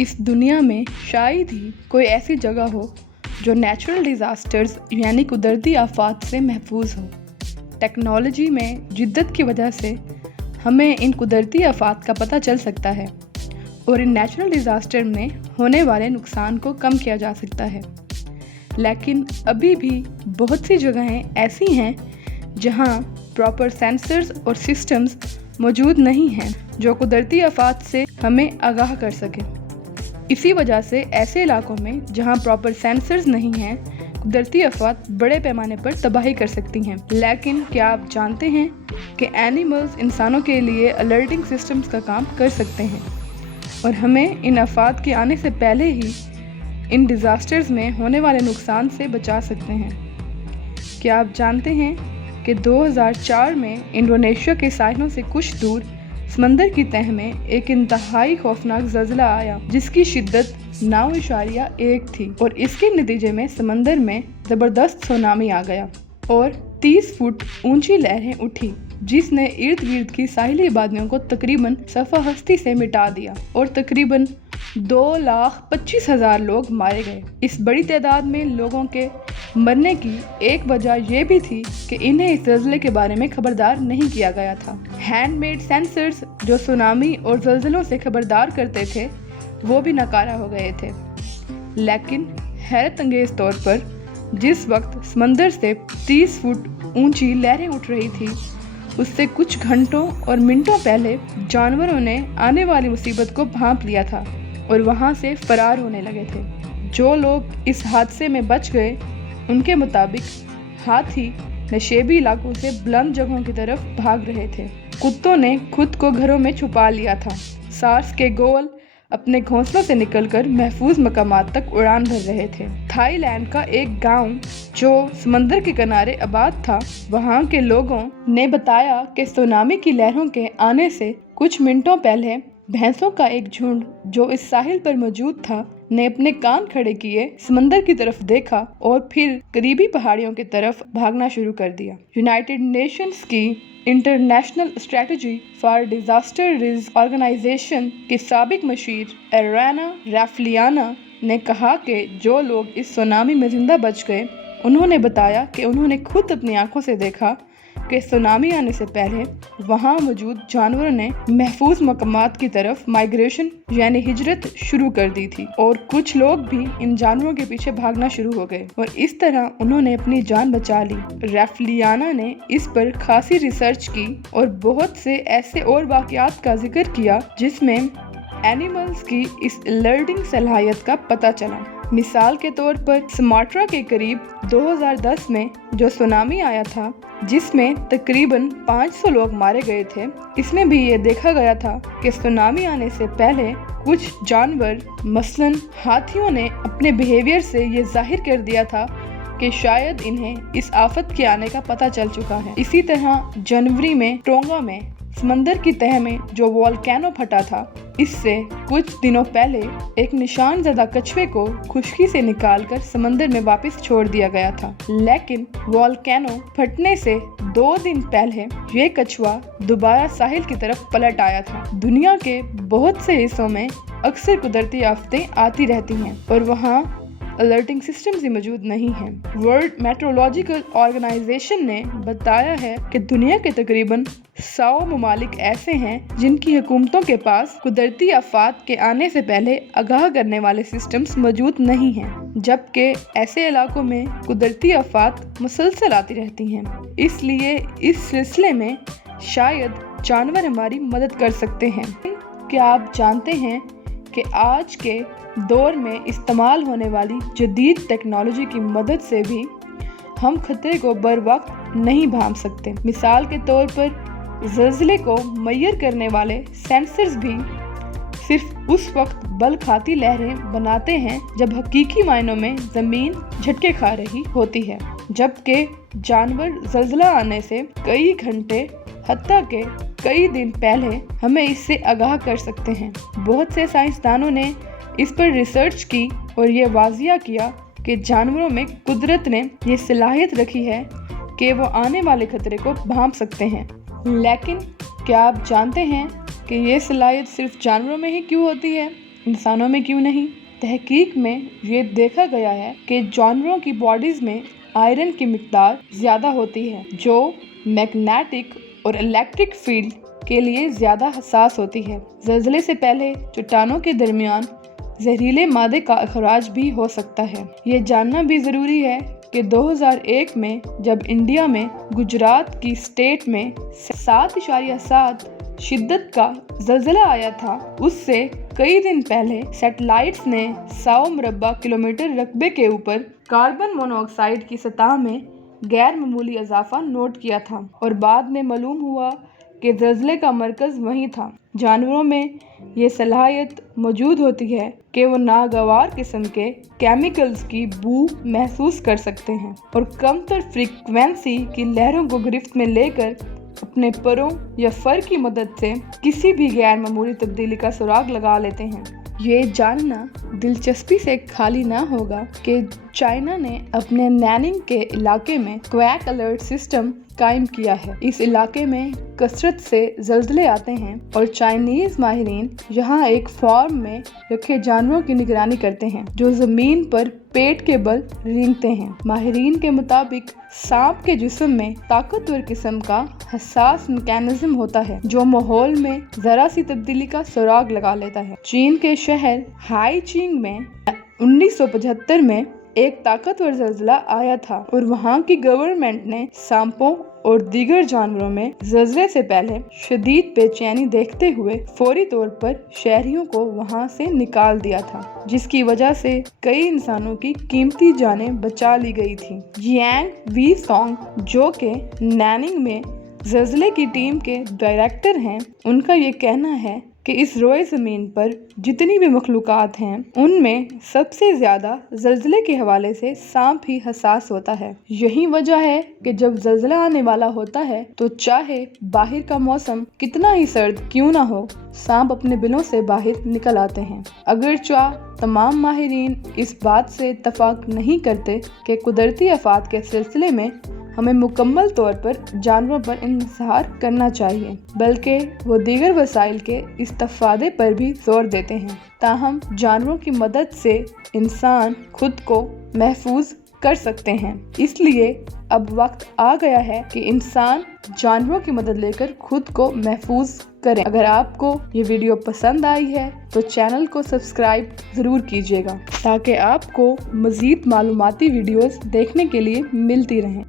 इस दुनिया में शायद ही कोई ऐसी जगह हो जो नेचुरल डिज़ास्टर्स यानी कुदरती आफात से महफूज हो। टेक्नोलॉजी में जिद्दत की वजह से हमें इन कुदरती आफात का पता चल सकता है और इन नेचुरल डिज़ास्टर में होने वाले नुकसान को कम किया जा सकता है। लेकिन अभी भी बहुत सी जगहें ऐसी हैं जहां प्रॉपर सेंसर्स और सिस्टम्स मौजूद नहीं हैं जो कुदरती आफात से हमें आगाह कर सकें। इसी वजह से ऐसे इलाकों में जहां प्रॉपर सेंसर्स नहीं हैं, कुदरती आफात बड़े पैमाने पर तबाही कर सकती हैं। लेकिन क्या आप जानते हैं कि एनिमल्स इंसानों के लिए अलर्टिंग सिस्टम्स का काम कर सकते हैं और हमें इन आफात के आने से पहले ही इन डिज़ास्टर्स में होने वाले नुकसान से बचा सकते हैं। क्या आप जानते हैं कि 2004 में इंडोनेशिया के साहिलों से कुछ दूर समंदर की तह में एक इंतहाई खौफनाक ज़लज़ला आया जिसकी शिद्दत 9.1 थी और इसके नतीजे में समंदर में ज़बरदस्त सुनामी आ गया और 30 फुट ऊंची लहरें उठी जिसने इर्द गिर्द की साहिली आबादियों को तकरीबन सफ़ा हस्ती से मिटा दिया और तकरीबन 2,25,000 लोग मारे गए। इस बड़ी तादाद में लोगों के मरने की एक वजह यह भी थी कि इन्हें इस ज़लज़ले के बारे में खबरदार नहीं किया गया था। हैंडमेड सेंसर्स जो सुनामी और ज़लज़लों से खबरदार करते थे वो भी नाकारा हो गए थे। लेकिन हैरत अंगेज़ तौर पर जिस वक्त समंदर से 30 फुट ऊंची लहरें उठ रही थी उससे कुछ घंटों और मिनटों पहले जानवरों ने आने वाली मुसीबत को भांप लिया था और वहां से फरार होने लगे थे। जो लोग इस हादसे में बच गए उनके मुताबिक हाथी नशेबी इलाकों से बुलंद जगहों की तरफ भाग रहे थे। कुत्तों ने खुद को घरों में छुपा लिया था। सार्स के गोल अपने घोंसलों से निकलकर महफूज मकामात तक उड़ान भर रहे थे। थाईलैंड का एक गांव जो समंदर के किनारे आबाद था, वहां के लोगों ने बताया कि सुनामी की लहरों के आने से कुछ मिनटों पहले भैंसों का एक झुंड जो इस साहिल पर मौजूद था ने अपने कान खड़े किए समंदर की तरफ देखा और फिर करीबी पहाड़ियों की तरफ भागना शुरू कर दिया। यूनाइटेड नेशंस की International Strategy for Disaster Risk Organization के साबिक मशीर एराना रैफलियाना ने कहा कि जो लोग इस सुनामी में जिंदा बच गए उन्होंने बताया कि उन्होंने खुद अपनी आंखों से देखा कि सुनामी आने से पहले वहां मौजूद जानवरों ने महफूज मकामात की तरफ माइग्रेशन यानी हिजरत शुरू कर दी थी और कुछ लोग भी इन जानवरों के पीछे भागना शुरू हो गए और इस तरह उन्होंने अपनी जान बचा ली। रैफलियाना ने इस पर खासी रिसर्च की और बहुत से ऐसे और वाकयात का जिक्र किया जिसमें एनिमल्स की इस अलर्टिंग सलाहियत का पता चला। मिसाल के तौर पर सुमात्रा के करीब 2010 में जो सुनामी आया था जिसमें तकरीबन 500 लोग मारे गए थे, इसमें भी ये देखा गया था कि सुनामी आने से पहले कुछ जानवर मसलन हाथियों ने अपने बिहेवियर से ये जाहिर कर दिया था कि शायद इन्हें इस आफत के आने का पता चल चुका है। इसी तरह जनवरी में टोंगा में समंदर की तह में जो वोल्केनो फटा था, इससे कुछ दिनों पहले एक निशान ज़दा कछुए को खुशकी से निकालकर समंदर में वापस छोड़ दिया गया था। लेकिन वोल्केनो फटने से 2 दिन पहले ये कछुआ दोबारा साहिल की तरफ पलट आया था। दुनिया के बहुत से हिस्सों में अक्सर कुदरती आफतें आती रहती हैं और वहाँ अलर्टिंग सिस्टम्स ही मौजूद नहीं हैं। वर्ल्ड मेट्रोलॉजिकल ऑर्गेनाइजेशन ने बताया है कि दुनिया के तकरीबन 100 ममालिक ऐसे हैं जिनकी हुकूमतों के पास कुदरती आफात के आने से पहले आगाह करने वाले सिस्टम्स मौजूद नहीं हैं, जबकि ऐसे इलाकों में कुदरती आफात मुसलसल आती रहती हैं। इसलिए इस सिलसिले में शायद जानवर हमारी मदद कर सकते हैं। क्या आप जानते हैं कि आज के दौर में इस्तेमाल होने वाली जदीद टेक्नोलॉजी की मदद से भी हम खतरे को बर वक्त नहीं भांप सकते। मिसाल के तौर पर ज़लज़ले को मुय्यर करने वाले सेंसर्स भी सिर्फ उस वक्त बल खाती लहरें बनाते हैं जब हकीकी मायनों में ज़मीन झटके खा रही होती है, जबकि जानवर ज़लज़ला आने से कई घंटे हत्ता के कई दिन पहले हमें इससे आगाह कर सकते हैं। बहुत से साइंसदानों ने इस पर रिसर्च की और ये वाजिया किया कि जानवरों में कुदरत ने ये सलाहियत रखी है कि वो आने वाले खतरे को भांप सकते हैं। लेकिन क्या आप जानते हैं कि ये सलाहियत सिर्फ जानवरों में ही क्यों होती है? इंसानों में क्यों नहीं? तहकीक में ये देखा गया है कि जानवरों की बॉडीज में आयरन की मिकदार ज़्यादा होती है, जो मैग्नेटिक और इलेक्ट्रिक फील्ड के लिए ज़्यादा हसास होती है। ज़लज़ले से पहले चट्टानों के दरमियान जहरीले मादे का अखराज भी हो सकता है। ये जानना भी ज़रूरी है कि 2001 में जब इंडिया में गुजरात की स्टेट में 7.7 शिद्दत का ज़लज़ला आया था, उससे कई दिन पहले सैटेलाइट्स ने 100 मुरब्बा किलोमीटर रकबे के ऊपर कार्बन मोनोऑक्साइड की सतह में गैर मामूली इजाफा नोट किया था और बाद में मालूम हुआ कि ज़लज़ले का मरकज़ वहीं था। जानवरों में ये सलाहियत मौजूद होती है कि वो नागवार किस्म के केमिकल्स की बू महसूस कर सकते हैं और कमतर फ्रीक्वेंसी की लहरों को गिरफ्त में लेकर अपने परों या फर की मदद से किसी भी गैर मामूली तब्दीली का सुराग लगा लेते हैं। ये जानना दिलचस्पी से खाली ना होगा कि चाइना ने अपने नैनिंग के इलाके में क्वैक अलर्ट सिस्टम कायम किया है। इस इलाके में कसरत से ज़लज़ले आते हैं और चाइनीज़ माहिरीन यहाँ एक फार्म में रखे जानवरों की निगरानी करते हैं जो ज़मीन पर पेट के बल रेंगते हैं। माहिरीन के मुताबिक सांप के जिस्म में ताकतवर किस्म का हसास मैकेनिज्म होता है जो माहौल में जरा सी तब्दीली का सुराग लगा लेता है। चीन के शहर हाईचिंग में 1975 में एक ताकतवर ज़लज़ला आया था और वहाँ की गवर्नमेंट ने सांपों और दीगर जानवरों में ज़लज़ले से पहले शदीद बेचैनी देखते हुए फौरी तौर पर शहरियों को वहाँ से निकाल दिया था, जिसकी वजह से कई इंसानों की कीमती जानें बचा ली गई थी। यांग वी सोंग, जो कि नैनिंग में ज़लज़ले की टीम के डायरेक्टर हैं, उनका ये कहना है कि इस रोए ज़मीन पर जितनी भी मखलूक़ात हैं उनमें सबसे ज़्यादा ज़लज़ले के हवाले से सांप ही हसास होता है। यही वजह है कि जब ज़लज़ला आने वाला होता है तो चाहे बाहर का मौसम कितना ही सर्द क्यों ना हो, सांप अपने बिलों से बाहर निकल आते हैं। अगरचे तमाम माहिरीन इस बात से इत्तफाक नहीं करते कि कुदरती आफात के सिलसिले में हमें मुकम्मल तौर पर जानवरों पर इंहिसार करना चाहिए, बल्कि वो दीगर वसाइल के इस्तेफादे पर भी जोर देते हैं। ताहम जानवरों की मदद से इंसान खुद को महफूज कर सकते हैं। इसलिए अब वक्त आ गया है कि इंसान जानवरों की मदद लेकर खुद को महफूज करें। अगर आपको ये वीडियो पसंद आई है तो चैनल को सब्सक्राइब ज़रूर कीजिएगा ताकि आपको मज़ीद मालूमाती वीडियोस देखने के लिए मिलती रहें।